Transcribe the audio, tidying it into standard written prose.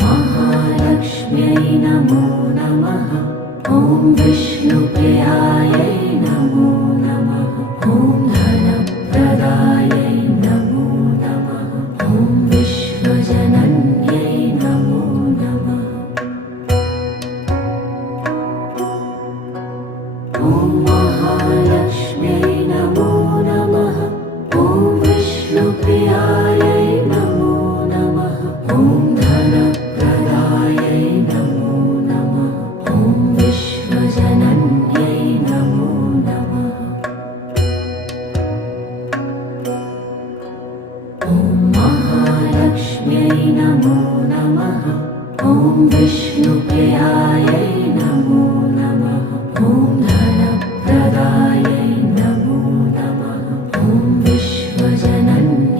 महालक्ष्म्यै नमो नमः। ॐ विष्णुप्रियायै नमो नमः। ॐ धनप्रदायै नमो नमः। ॐ विश्वजनन्यै नमो नमः। ॐ महालक्ष्म्यै नमो नमः। ॐ विष्णुप्रियायै नमो नमः। ॐ धनप्रदायै नमो नमः। ॐ विश्वजनन्यै नमो नमः। ॐ महालक्ष्म्यै नमो नमः। ॐ विष्णुप्रियायै नमो